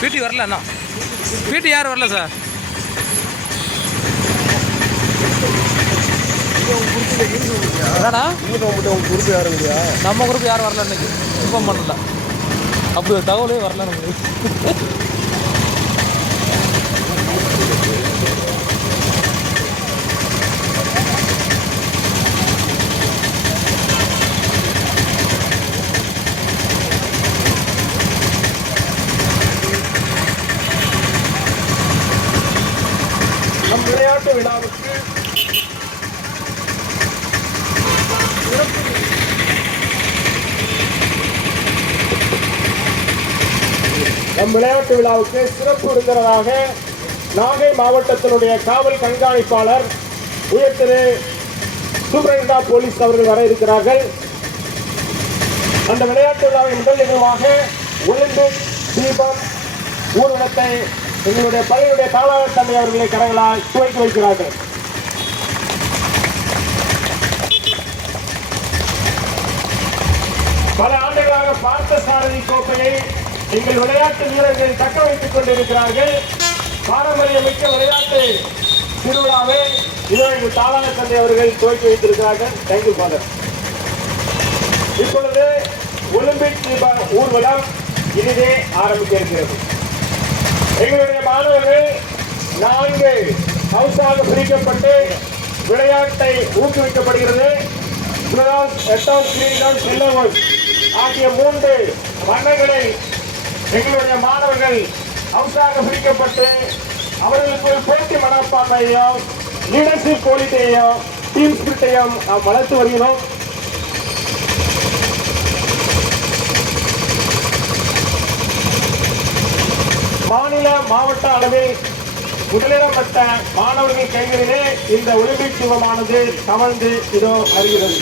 பிடி வரல அண்ணா, பிடி யாரும் வரல சார். என்னடா குரூப் யாரும் இல்லையா? நம்ம குரூப் யாரும் வரல இன்னைக்கு, இன்ஃபார்ம் பண்ணல. அப்படி ஒரு தகவலே வரல நம்மளுக்கு. நம் விளையாட்டு விழாவுக்கு சிறப்பு விருந்தினராக நாகை மாவட்டத்தினுடைய காவல் கண்காணிப்பாளர் உயர் திரு சூப்பரண்டா போலீஸ் அவர்கள் வர இருக்கிறார்கள். அந்த விளையாட்டு விழாவின் முதல் நிகழ்வாக ஒலிம்பிக் தீபம் ஊர்வலத்தை எங்களுடைய பள்ளியுடைய தாளாளர் தந்தை அவர்களை கரங்களால் துவக்கி வைக்கிறார்கள். பல ஆண்டுகளாக பார்த்த சாரதி கோப்பையை எங்கள் விளையாட்டு வீரர்கள் தக்க வைத்துக் கொண்டிருக்கிறார்கள். பாரம்பரியமிக்க விளையாட்டு திருவிழாவை எங்கள் தாளாளர் தந்தை அவர்கள் துவக்கி வைத்திருக்கிறார்கள். Thank you father. இப்பொழுது ஒலிம்பிக் தீப ஊர்வலம் இனிதே ஆரம்பிக்க இருக்கிறது. எங்களுடைய மாணவர்கள் 4 ஹவுஸாக பிரிக்கப்பட்டு விளையாட்டை ஊக்குவிக்கப்படுகிறது. ஆகிய 3 வண்ணங்களை எங்களுடைய மாணவர்கள் ஹவுஸாக பிரிக்கப்பட்டு அவர்களுக்கு போட்டி மனப்பான்மையையும் லீடர்ஷிப் குவாலிட்டியையும் டீம் ஸ்பிரிட்டையும் நாம் வளர்த்து வருகிறோம். மாநில மாவட்ட அளவில் முதலிடம் பெற்ற மாணவர்கள் கைகளிலே இந்த ஒலிம்பிக் தீபமானது கவர்ந்து இதோ வருகிறது.